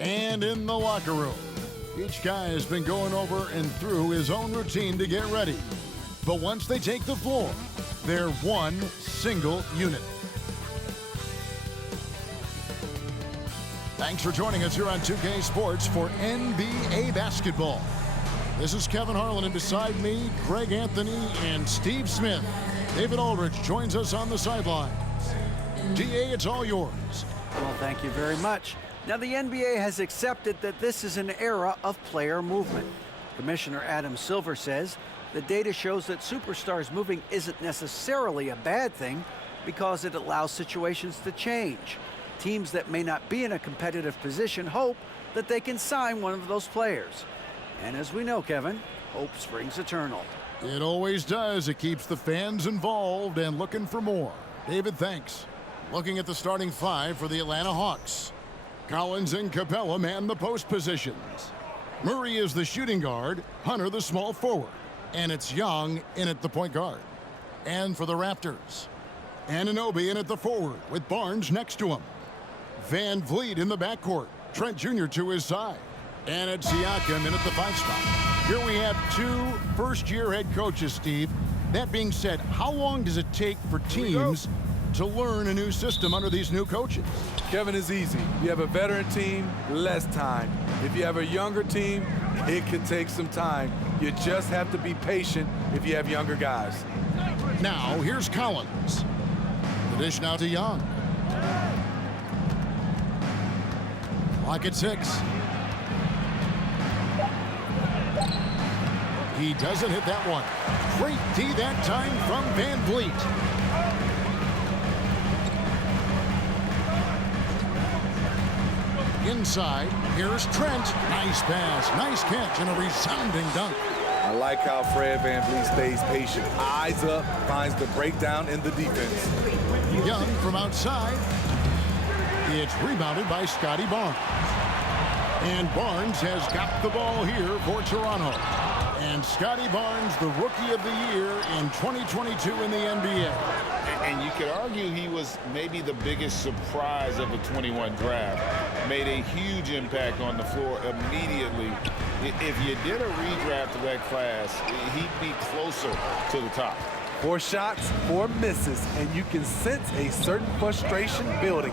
And in the locker room, each guy has been going over and through his own routine to get ready. But once they take the floor, they're one single unit. Thanks for joining us here on 2K Sports for NBA basketball. This is Kevin Harlan, and beside me, Greg Anthony and Steve Smith. David Aldridge joins us on the sidelines. DA, it's all yours. Well, thank you very much. Now, the NBA has accepted that this is an era of player movement. Commissioner Adam Silver says the data shows that superstars moving isn't necessarily a bad thing because it allows situations to change. Teams that may not be in a competitive position hope that they can sign one of those players. And as we know, Kevin, hope springs eternal. It always does. It keeps the fans involved and looking for more. David, thanks. Looking at the starting five for the Atlanta Hawks. Collins and Capella man the post positions. Murray is the shooting guard, Hunter the small forward, and it's Young in at the point guard. And for the Raptors, Anunoby in at the forward with Barnes next to him. Van Vliet in the backcourt, Trent Jr. to his side, and it's Siakam in at the 5 spot. Here we have two first-year head coaches, Steve. That being said, how long does it take for teams to learn a new system under these new coaches? Kevin, is easy. You have a veteran team, less time. If you have a younger team, it can take some time. You just have to be patient if you have younger guys. Now, here's Collins. The dish now to Young. Clock at 6. He doesn't hit that one. Great D that time from Van Vliet. Inside, here's Trent. Nice pass, nice catch, and a resounding dunk. I like how Fred VanVleet stays patient. Eyes up, finds the breakdown in the defense. Young from outside. It's rebounded by Scotty Barnes. And Barnes has got the ball here for Toronto. And Scotty Barnes, the Rookie of the Year in 2022 in the NBA. And you could argue he was maybe the biggest surprise of the 21 draft. Made a huge impact on the floor immediately. If you did a redraft of that class, he'd be closer to the top. 4 shots, 4 misses, and you can sense a certain frustration building.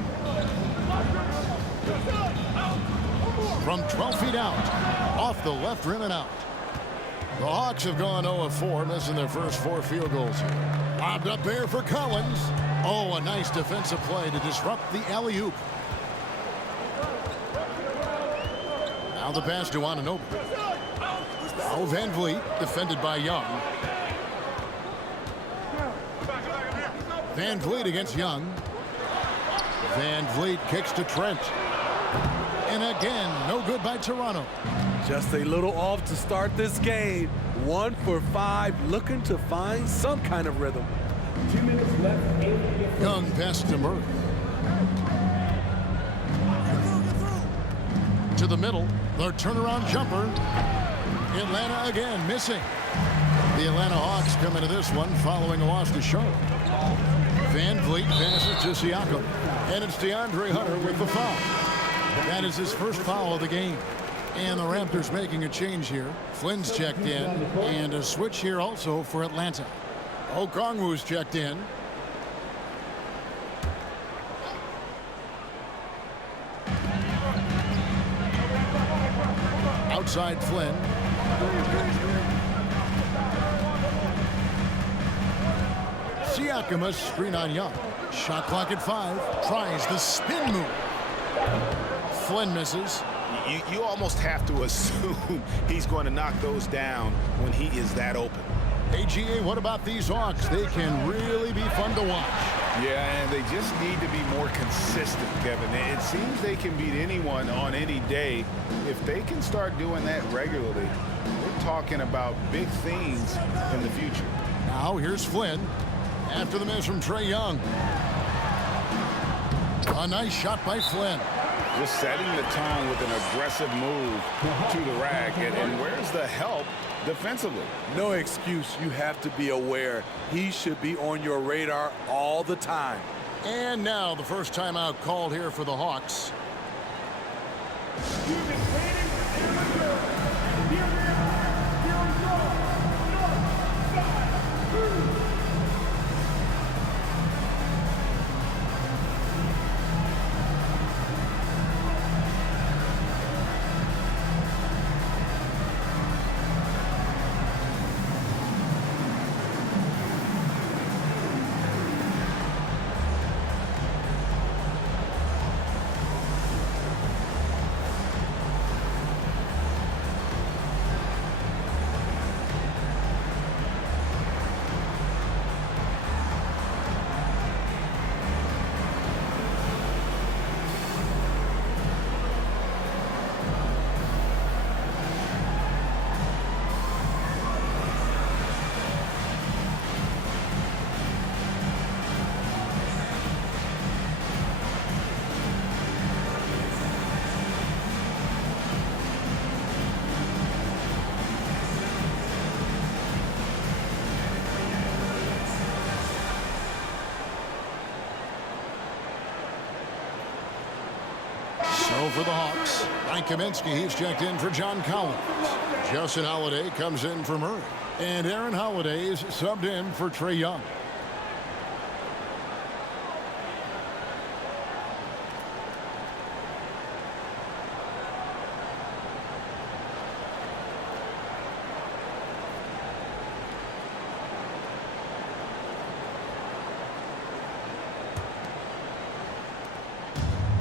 From 12 feet out, off the left rim and out. The Hawks have gone 0 of 4, missing their first 4 field goals here. Lobbed up there for Collins. Oh, a nice defensive play to disrupt the alley-oop. Now the pass to Anunoby. Now Van Vliet, defended by Young. Van Vliet against Young. Van Vliet kicks to Trent. And again, no good by Toronto. Just a little off to start this game. 1 for 5, looking to find some kind of rhythm. 2 minutes left. Young pass to Murray. To the middle, the turnaround jumper. Atlanta again missing. The Atlanta Hawks come into this one following a loss to Charlotte. Van Vliet passes to Siakam. And it's DeAndre Hunter with the foul. That is his first foul of the game. And the Raptors making a change here. Flynn's checked in, and a switch here also for Atlanta. Okongwu's checked in. Outside Flynn. Siakam a screen on Young. Shot clock at 5. Tries the spin move. Flynn misses. You almost have to assume he's going to knock those down when he is that open. Hey, GA, what about these Hawks? They can really be fun to watch. Yeah, and they just need to be more consistent, Kevin. It seems they can beat anyone on any day. If they can start doing that regularly, we're talking about big things in the future. Now here's Flynn after the miss from Trae Young. A nice shot by Flynn. Just setting the tone with an aggressive move to the rack. And where's the help defensively? No excuse. You have to be aware. He should be on your radar all the time. And now the first timeout called here for the Hawks. You've been waiting for their return. Here we are. Here we go. North side. Through. So for the Hawks, Mike Kaminsky, he's checked in for John Collins. Justin Holiday comes in for Murray. And Aaron Holiday is subbed in for Trae Young.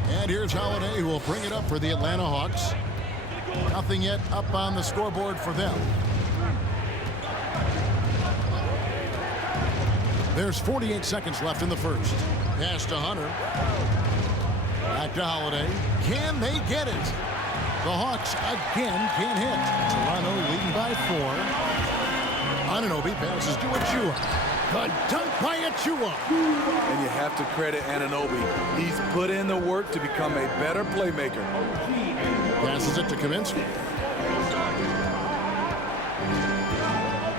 And here's Holiday, who will bring it up for the Atlanta Hawks. Nothing yet up on the scoreboard for them. There's 48 seconds left in the first. Pass to Hunter. Back to Holiday. Can they get it? The Hawks again can't hit. Toronto leading by 4. Anunoby passes to Achua. The dunk by Achua. And you have to credit Anunoby. He's put in the work to become a better playmaker. Passes it to Kaminsky.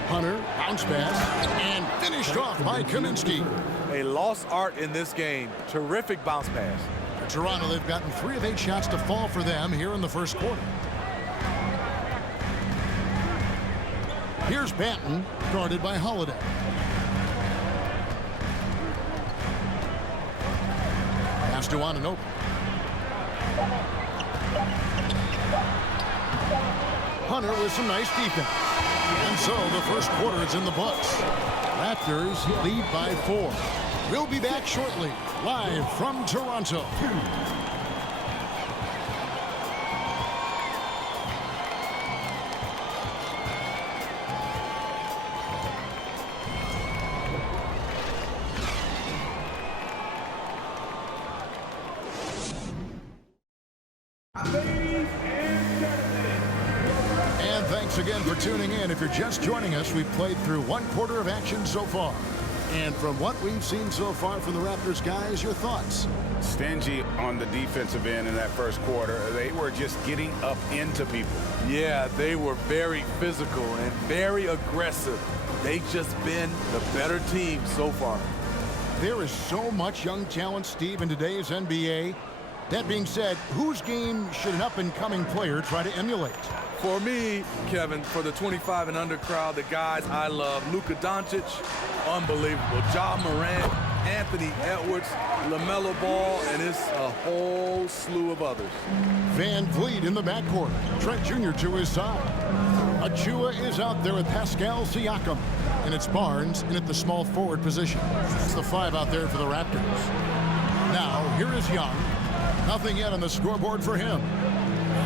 Hunter, bounce pass, and finished off by Kaminsky. A lost art in this game. Terrific bounce pass. For Toronto, they've gotten 3 of 8 shots to fall for them here in the first quarter. Here's Banton, guarded by Holiday. Pass to Anunoby. Hunter with some nice defense. And so the first quarter is in the books. Raptors lead by 4. We'll be back shortly, live from Toronto. Thanks again for tuning in. If you're just joining us, we've played through 1 quarter of action so far. And from what we've seen so far from the Raptors, guys, your thoughts? Stingy on the defensive end in that first quarter. They were just getting up into people. Yeah, they were very physical and very aggressive. They've just been the better team so far. There is so much young talent, Steve, in today's NBA. That being said, whose game should an up-and-coming player try to emulate? For me, Kevin, for the 25 and under crowd, the guys I love, Luka Doncic, unbelievable. Ja Morant, Anthony Edwards, LaMelo Ball, and it's a whole slew of others. Van Vliet in the backcourt. Trent Jr. to his side. Achua is out there with Pascal Siakam. And it's Barnes in at the small forward position. That's the 5 out there for the Raptors. Now, here is Young. Nothing yet on the scoreboard for him.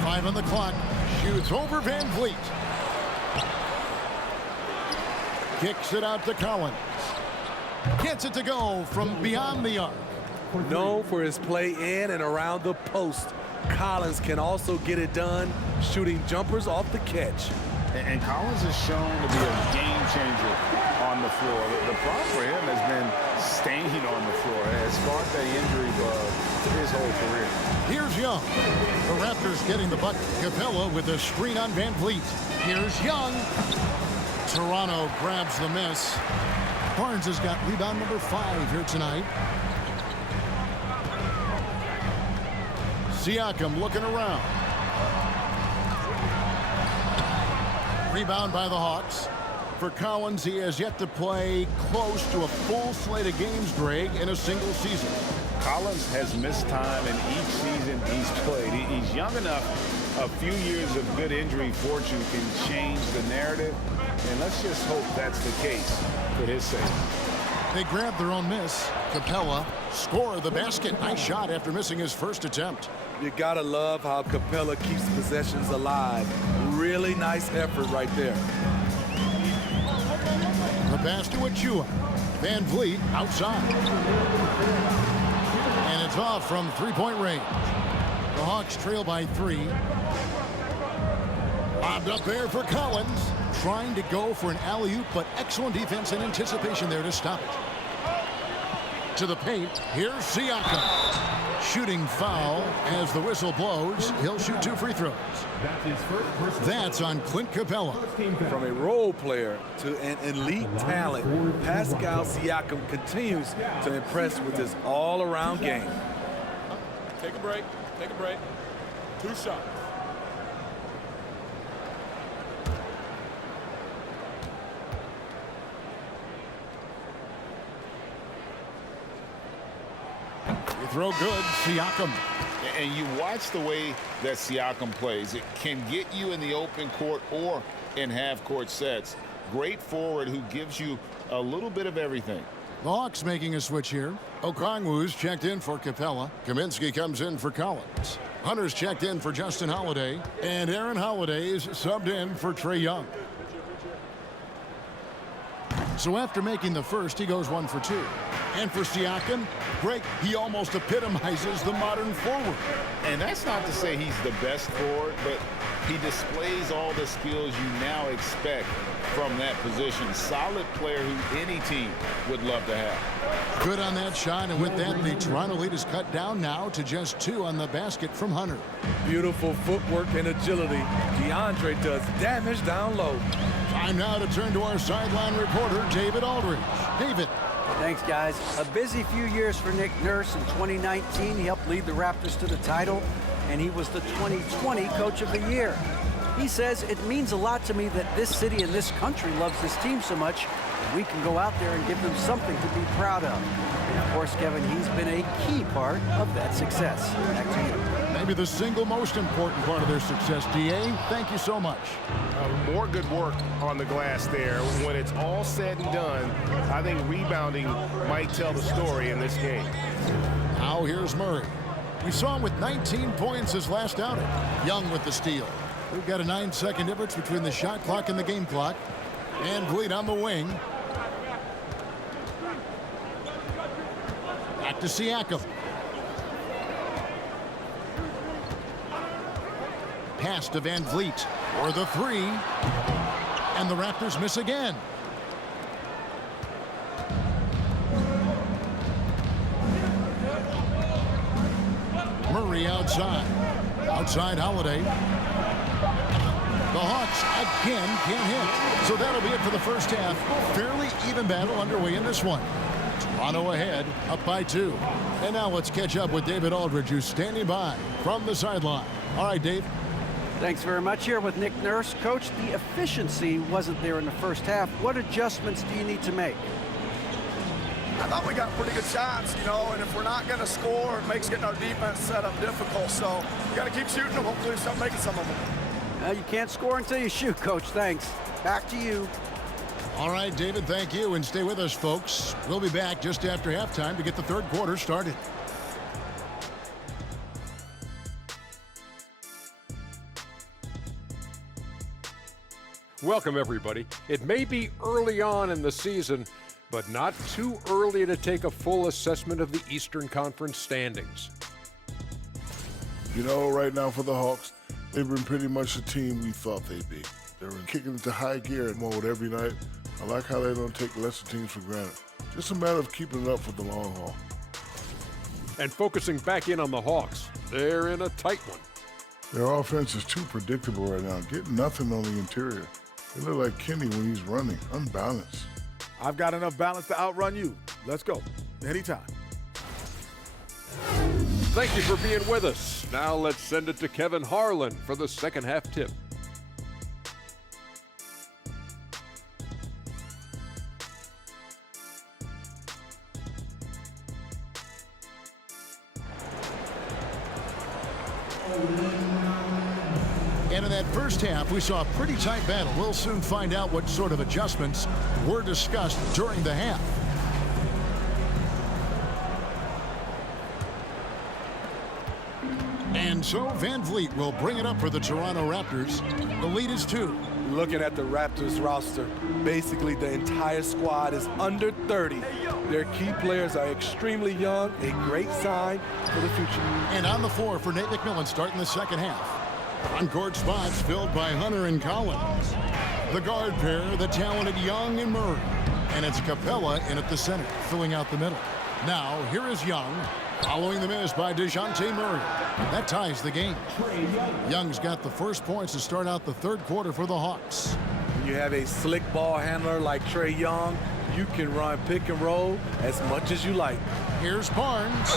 5 on the clock. Shoots over Van Vliet. Kicks it out to Collins. Gets it to go from beyond the arc. Known for his play in and around the post, Collins can also get it done shooting jumpers off the catch. And Collins is shown to be a game changer on the floor. The problem for him has been staying on the floor. Has sparked that injury bug his whole career. Here's Young. The Raptors getting the bucket. Capella with a screen on Van Vliet. Here's Young. Toronto grabs the miss. Barnes has got rebound number 5 here tonight. Siakam looking around. Rebound by the Hawks. For Collins, he has yet to play close to a full slate of games, Greg, in a single season. Collins has missed time in each season he's played. He's young enough. A few years of good injury fortune can change the narrative, and let's just hope that's the case for his sake. They grab their own miss. Capella score the basket. Nice shot after missing his first attempt. You gotta love how Capella keeps possessions alive. Really nice effort right there. The pass to Achua. Van Vliet outside. And it's off from three-point range. The Hawks trail by 3. Bobbed up there for Collins. Trying to go for an alley-oop, but excellent defense and anticipation there to stop it. To the paint. Here's Siakam. Shooting foul as the whistle blows. He'll shoot 2 free throws. That's on Clint Capella. From a role player to an elite talent, Pascal Siakam continues to impress with his all-around game. Take a break. Take a break. 2 shots. Throw good, Siakam. And you watch the way that Siakam plays. It can get you in the open court or in half-court sets. Great forward who gives you a little bit of everything. The Hawks making a switch here. Okongwu's checked in for Capella. Kaminsky comes in for Collins. Hunter's checked in for Justin Holiday. And Aaron Holiday's subbed in for Trae Young. So after making the first, he goes 1 for 2. And for Siakam, Greg, he almost epitomizes the modern forward. And that's not to say he's the best forward, but he displays all the skills you now expect from that position. Solid player who any team would love to have. Good on that shot, and with that, the Toronto lead is cut down now to just 2 on the basket from Hunter. Beautiful footwork and agility. DeAndre does damage down low. Time now to turn to our sideline reporter, David Aldridge. David. Thanks, guys. A busy few years for Nick Nurse. In 2019, he helped lead the Raptors to the title, and he was the 2020 Coach of the Year. He says, it means a lot to me that this city and this country loves this team so much, and we can go out there and give them something to be proud of. And of course, Kevin, he's been a key part of that success. Back to you. Maybe the single most important part of their success, D.A. Thank you so much. More good work on the glass there. When it's all said and done, I think rebounding might tell the story in this game. Now here's Murray. We saw him with 19 points his last outing. Young with the steal. We've got a 9-second difference between the shot clock and the game clock. And Vliet on the wing. Back to Siakam. Pass to Van Vliet for the 3. And the Raptors miss again. Murray outside. Outside Holiday. The Hawks again can't hit. So that'll be it for the first half. Fairly even battle underway in this one. Toronto ahead, up by 2. And now let's catch up with David Aldridge, who's standing by from the sideline. All right, Dave. Thanks very much. Here with Nick Nurse. Coach, the efficiency wasn't there in the first half. What adjustments do you need to make? I thought we got pretty good shots, you know, and if we're not going to score, it makes getting our defense set up difficult. So you got to keep shooting and hopefully start making some of them. You can't score until you shoot, Coach. Thanks. Back to you. All right, David, thank you. And stay with us, folks. We'll be back just after halftime to get the third quarter started. Welcome, everybody. It may be early on in the season, but not too early to take a full assessment of the Eastern Conference standings. You know, right now for the Hawks, they've been pretty much the team we thought they'd be. They're kicking into high gear mode every night. I like how they don't take lesser teams for granted. Just a matter of keeping it up for the long haul. And focusing back in on the Hawks, they're in a tight one. Their offense is too predictable right now, getting nothing on the interior. They look like Kenny when he's running, unbalanced. I've got enough balance to outrun you. Let's go. Anytime. Thank you for being with us. Now let's send it to Kevin Harlan for the second half tip. And in that first half, we saw a pretty tight battle. We'll soon find out what sort of adjustments were discussed during the half. And so Van Vliet will bring it up for the Toronto Raptors. The lead is 2. Looking at the Raptors roster, basically the entire squad is under 30. Their key players are extremely young, a great sign for the future. And on the floor for Nate McMillan starting the second half. On-court spots filled by Hunter and Collins. The guard pair, the talented Young and Murray. And it's Capella in at the center, filling out the middle. Now, here is Young, following the miss by DeJounte Murray. That ties the game. Young's got the first points to start out the third quarter for the Hawks. When you have a slick ball handler like Trae Young, you can run pick and roll as much as you like. Here's Barnes.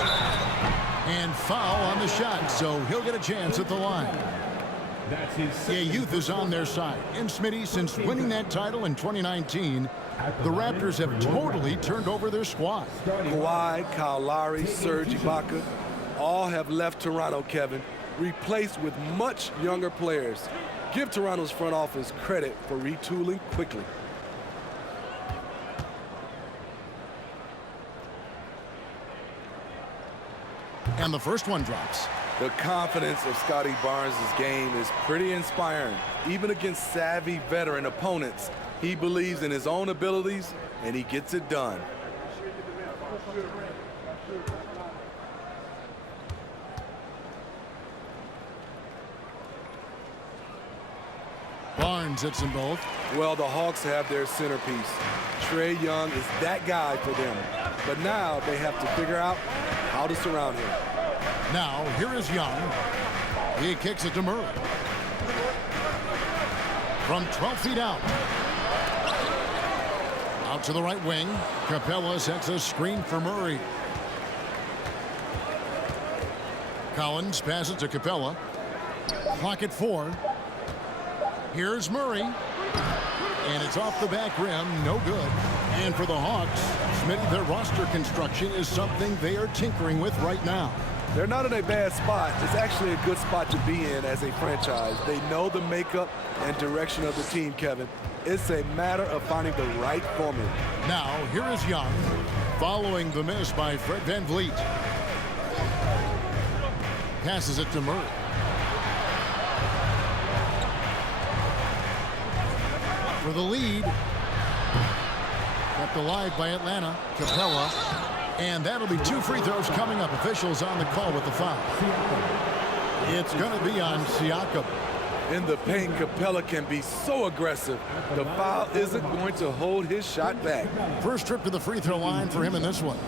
And foul on the shot, so he'll get a chance at the line. Yeah, youth is on their side. And Smitty, since winning that title in 2019, the Raptors have totally turned over their squad. Kawhi, Kyle Lowry, Serge Ibaka, all have left Toronto, Kevin, replaced with much younger players. Give Toronto's front office credit for retooling quickly. And the first one drops. The confidence of Scotty Barnes' game is pretty inspiring. Even against savvy veteran opponents, he believes in his own abilities, and he gets it done. Barnes hits them both. Well, the Hawks have their centerpiece. Trae Young is that guy for them. But now they have to figure out how to surround him. Now, here is Young. He kicks it to Murray. From 12 feet out. Out to the right wing. Capella sets a screen for Murray. Collins passes to Capella. Clock at 4. Here's Murray. And it's off the back rim. No good. And for the Hawks, Smitty, their roster construction is something they are tinkering with right now. They're not in a bad spot. It's actually a good spot to be in as a franchise. They know the makeup and direction of the team, Kevin. It's a matter of finding the right formula. Now, here is Young, following the miss by Fred Van Vliet. Passes it to Murray. For the lead. Kept alive by Atlanta. Capella. And that'll be 2 free throws coming up. Officials on the call with the foul. It's going to be on Siakam. In the paint, Capella can be so aggressive. The foul isn't going to hold his shot back. First trip to the free throw line for him in this one.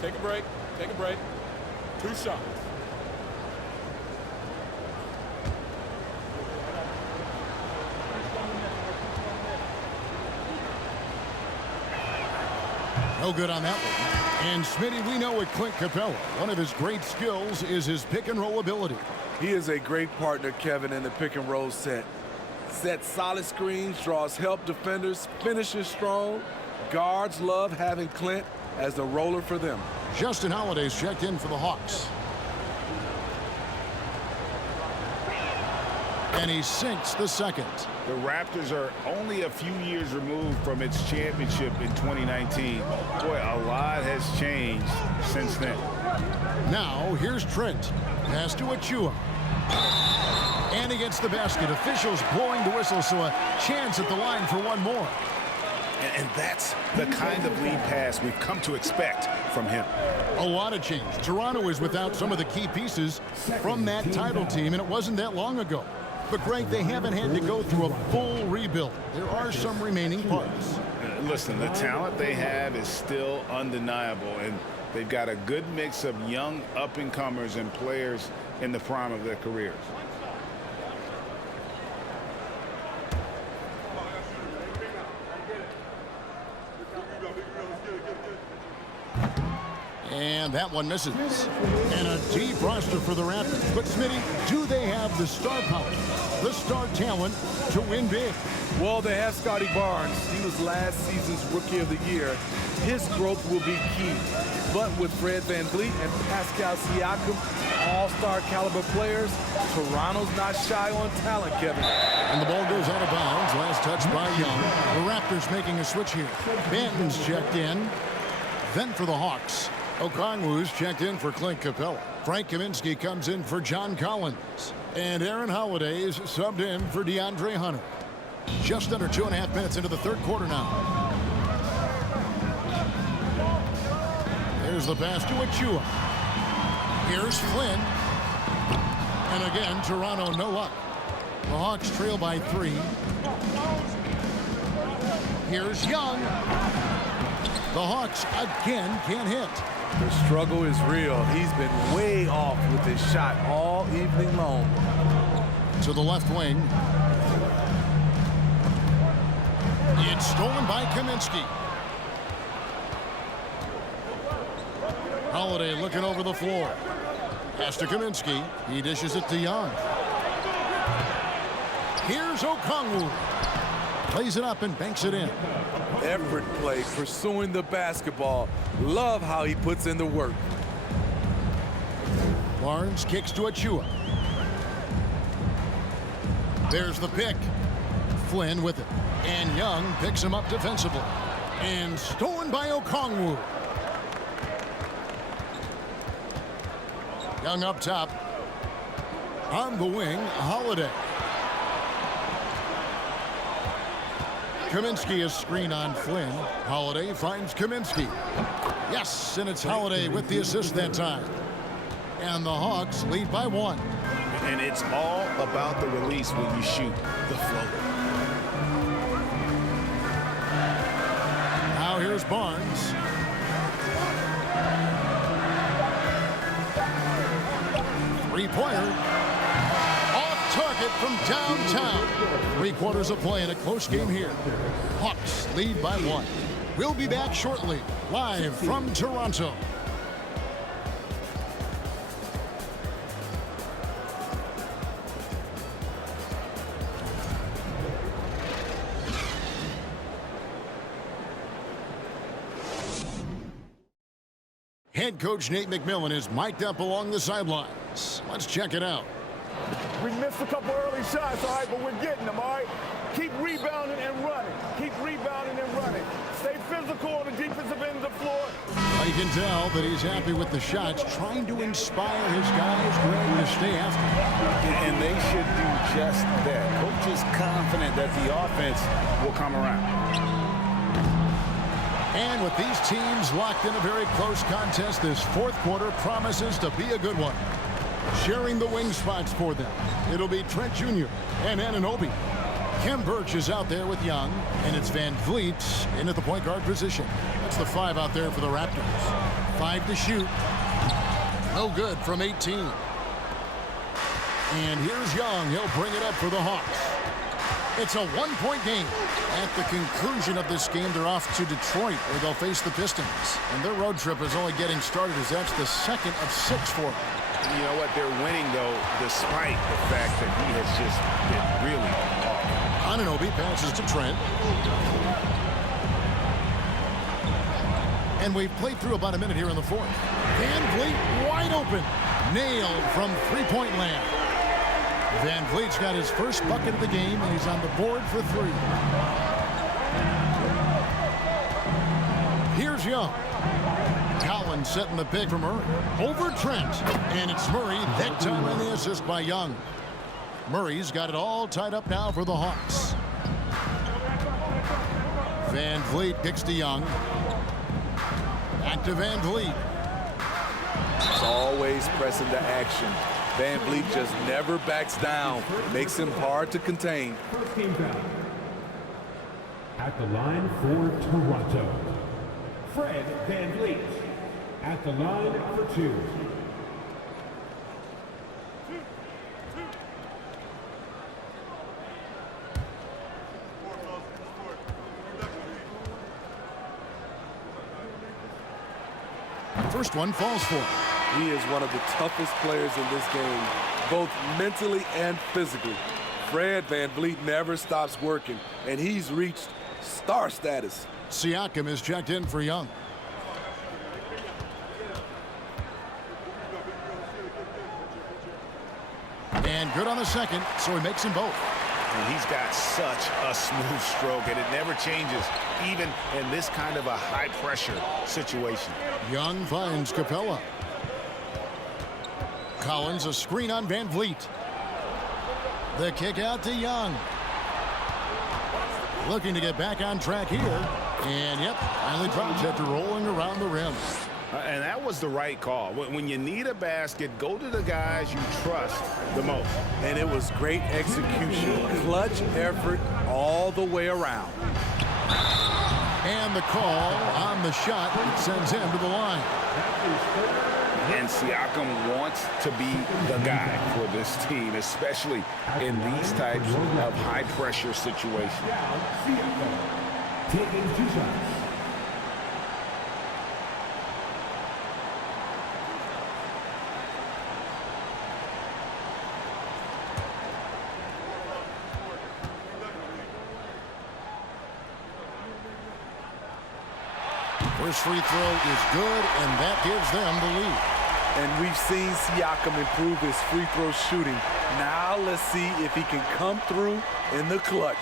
Take a break. Take a break. 2 shots. No good on that one. And Smitty, we know with Clint Capella, one of his great skills is his pick and roll ability. He is a great partner, Kevin, in the pick and roll set. Sets solid screens, draws help defenders, finishes strong. Guards love having Clint as the roller for them. Justin Holiday's checked in for the Hawks. And he sinks the second. The Raptors are only a few years removed from its championship in 2019. Boy, a lot has changed since then. Now, here's Trent. Pass to Achua. And he gets the basket. Officials blowing the whistle, so a chance at the line for one more. And that's the kind of lead pass we've come to expect from him. A lot of change. Toronto is without some of the key pieces from that title team, and it wasn't that long ago. But, Greg, they haven't had to go through a full rebuild. There are some remaining parts. Listen, the talent they have is still undeniable, and they've got a good mix of young up-and-comers and players in the prime of their careers. And that one misses. And a deep roster for the Raptors. But, Smitty, do they have the star power, the star talent to win big? Well, they have Scotty Barnes. He was last season's Rookie of the Year. His growth will be key. But with Fred VanVleet and Pascal Siakam, all-star caliber players, Toronto's not shy on talent, Kevin. And the ball goes out of bounds. Last touch by Young. The Raptors making a switch here. Banton's checked in. Then for the Hawks, Okongwu's checked in for Clint Capella. Frank Kaminsky comes in for John Collins. And Aaron Holiday's subbed in for DeAndre Hunter. Just under 2.5 minutes into the third quarter now. There's the pass to Achua. Here's Flynn. And again, Toronto no luck. The Hawks trail by 3. Here's Young. The Hawks again can't hit. The struggle is real. He's been way off with his shot all evening long. To the left wing. It's stolen by Kaminsky. Holiday looking over the floor. Pass to Kaminsky. He dishes it to Young. Here's Okongwu. Plays it up and banks it in. Effort play, pursuing the basketball. Love how he puts in the work. Barnes kicks to Achua. There's the pick. Flynn with it. And Young picks him up defensively. And stolen by Okongwu. Young up top. On the wing, Holiday. Kaminsky is screen on Flynn. Holiday finds Kaminsky. Yes, and it's Holiday with the assist that time. And the Hawks lead by 1. And it's all about the release when you shoot the floater. Now here's Barnes. Three-pointer. Off target from downtown. 3 quarters of play in a close game here. Hawks lead by 1. We'll be back shortly, live from Toronto. Head coach Nate McMillan is mic'd up along the sidelines. Let's check it out. We missed a couple early shots, all right, but we're getting them, all right? Keep rebounding and running. Keep rebounding and running. Stay physical on the defensive end of the floor. I can tell that he's happy with the shots, trying to inspire his guys ready to stay after. And they should do just that. Coach is confident that the offense will come around. And with these teams locked in a very close contest, this fourth quarter promises to be a good one. Sharing the wing spots for them, it'll be Trent Jr. and Anunoby. Kem Birch is out there with Young, and it's VanVleet in at the point guard position. That's the 5 out there for the Raptors. 5 to shoot. No good from 18. And here's Young. He'll bring it up for the Hawks. It's a 1-point game. At the conclusion of this game, they're off to Detroit, where they'll face the Pistons. And their road trip is only getting started, as that's the second of 6 for them. You know what? They're winning, though, despite the fact that he has just been really off. Anunoby passes to Trent. And we've played through about a minute here in the fourth. VanVleet wide open. Nailed from three-point land. VanVleet's got his first bucket of the game, and he's on the board for 3. Here's Young. Collins setting the pick for Murray. Over Trent. And it's Murray that time on the assist by Young. Murray's got it all tied up now for the Hawks. VanVleet kicks to Young. Back to VanVleet. He's always pressing to action. VanVleet just never backs down. Makes him hard to contain. First team foul. At the line for Toronto, Fred VanVleet. At the line for 2. First one falls for him. He is one of the toughest players in this game, both mentally and physically. Fred VanVleet never stops working, and he's reached star status. Siakam is checked in for Young. And good on the second, so he makes them both. And he's got such a smooth stroke, and it never changes, even in this kind of a high-pressure situation. Young finds Capella. Collins, a screen on Van Vliet. The kick out to Young. Looking to get back on track here. And, yep, finally drops after rolling around the rim. And that was the right call. When you need a basket, go to the guys you trust the most. And it was great execution. Clutch effort all the way around. And the call on the shot, it sends him to the line. And Siakam wants to be the guy for this team, especially in these types of high-pressure situations. Taking 2 shots. First free throw is good, and that gives them the lead. And we've seen Siakam improve his free throw shooting. Now let's see if he can come through in the clutch.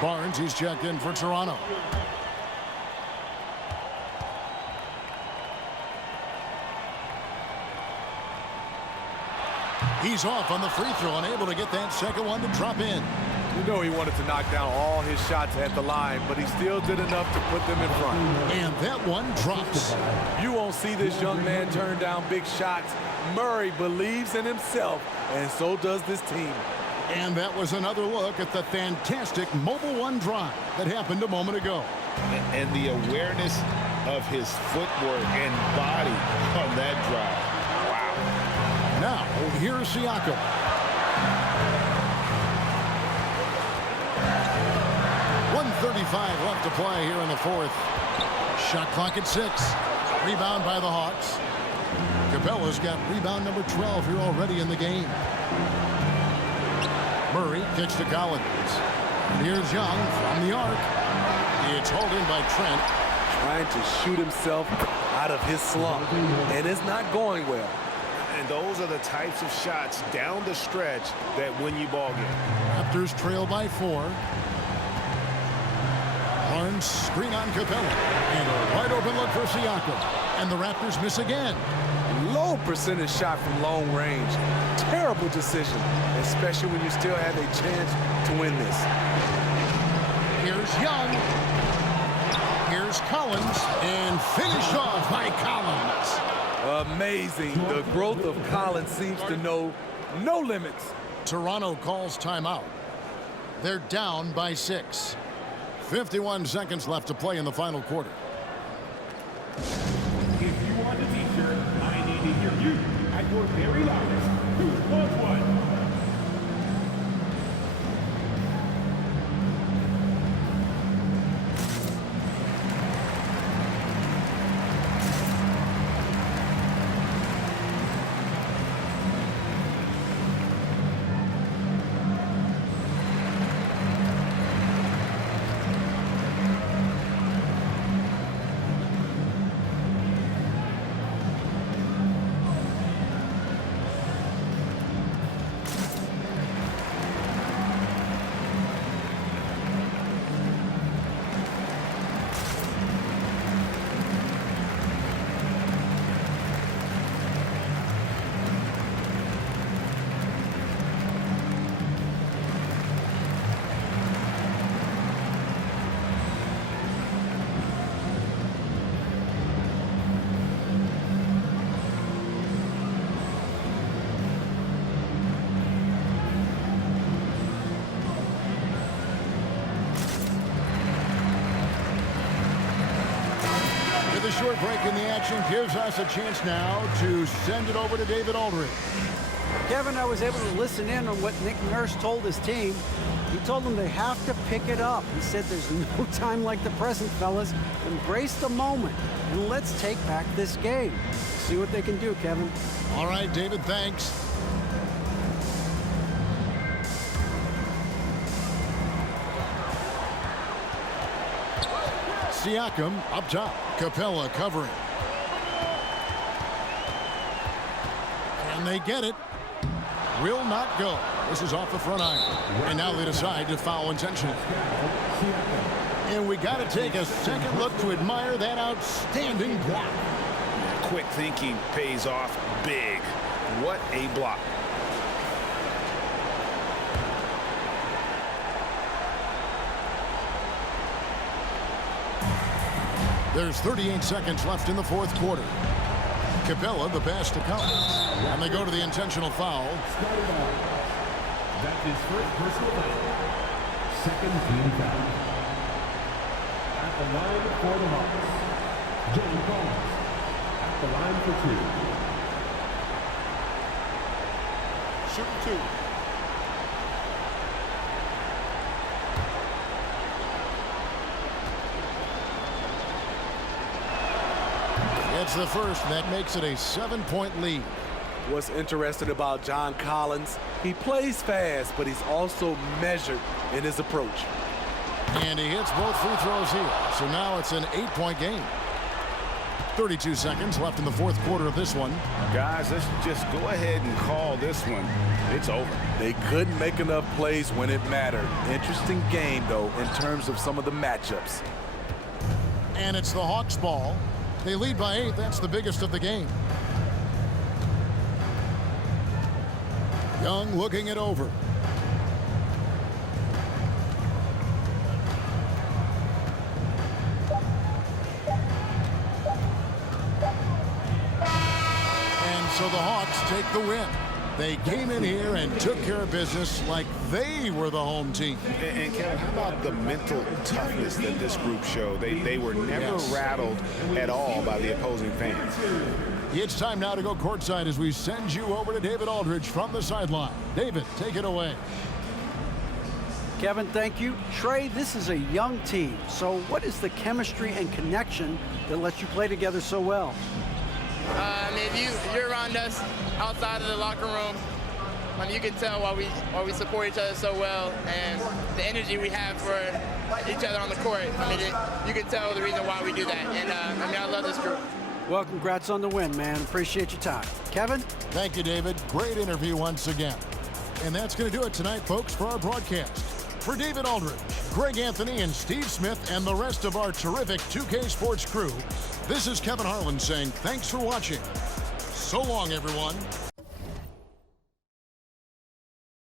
Barnes, he's checked in for Toronto. He's off on the free throw, unable to get that second one to drop in. You know he wanted to knock down all his shots at the line, but he still did enough to put them in front. And that one drops. You won't see this young man turn down big shots. Murray believes in himself, and so does this team. And that was another look at the fantastic Mobile One drive that happened a moment ago. And the awareness of his footwork and body on that drive. Wow. Now, here's Siakam. .135 left to play here in the fourth. Shot clock at 6. Rebound by the Hawks. Capella's got rebound number 12 here already in the game. Murray kicks to Collins. Here's Young from the arc. It's hauled in by Trent. Trying to shoot himself out of his slump, and it's not going well. And those are the types of shots down the stretch that win you ball games. Raptors trail by 4. Barnes screen on Capella. And a wide open look for Siakam. And the Raptors miss again. Low percentage shot from long range. Terrible decision, especially when you still have a chance to win this. Here's Young. Here's Collins. And finished off by Collins. Amazing. The growth of Collins seems to know no limits. Toronto calls timeout. They're down by 6. 51 seconds left to play in the final quarter. If you want the t-shirt, I need to hear you at your very loudest. Who wants one? The short break in the action gives us a chance now to send it over to David Aldridge. Kevin, I was able to listen in on what Nick Nurse told his team. He told them they have to pick it up. He said there's no time like the present, fellas. Embrace the moment, and let's take back this game. See what they can do, Kevin. All right, David, thanks. Siakam up top. Capella covering. Can they get it? Will not go. This is off the front iron. And now they decide to foul intentionally. And we got to take a second look to admire that outstanding block. Quick thinking pays off big. What a block. There's 38 seconds left in the fourth quarter. Capella the pass to Collins. And they go to the intentional foul. That's his first personal foul. Second team foul. At the line for the Hawks, James Collins. At the line for two. Shoot two. It's the first, and that makes it a 7-point lead. What's interesting about John Collins, he plays fast, but he's also measured in his approach. And he hits both free throws here. So now it's an 8-point game. 32 seconds left in the fourth quarter of this one. Guys, let's just go ahead and call this one. It's over. They couldn't make enough plays when it mattered. Interesting game, though, in terms of some of the matchups. And it's the Hawks ball. They lead by 8. That's the biggest of the game. Young looking it over. And so the Hawks take the win. They came in here and took care of business like they were the home team. And Kevin, how about the mental toughness that this group showed? They were never rattled at all by the opposing fans. It's time now to go courtside as we send you over to David Aldridge from the sideline. David, take it away. Kevin, thank you. Trey, this is a young team. So what is the chemistry and connection that lets you play together so well? If you're around us outside of the locker room, you can tell why we support each other so well, and the energy we have for each other on the court. You can tell the reason why we do that. And I love this group. Well, congrats on the win, man. Appreciate your time. Kevin? Thank you, David. Great interview once again. And that's going to do it tonight, folks, for our broadcast. For David Aldridge, Greg Anthony, and Steve Smith, and the rest of our terrific 2K Sports crew, this is Kevin Harlan saying thanks for watching. So long, everyone.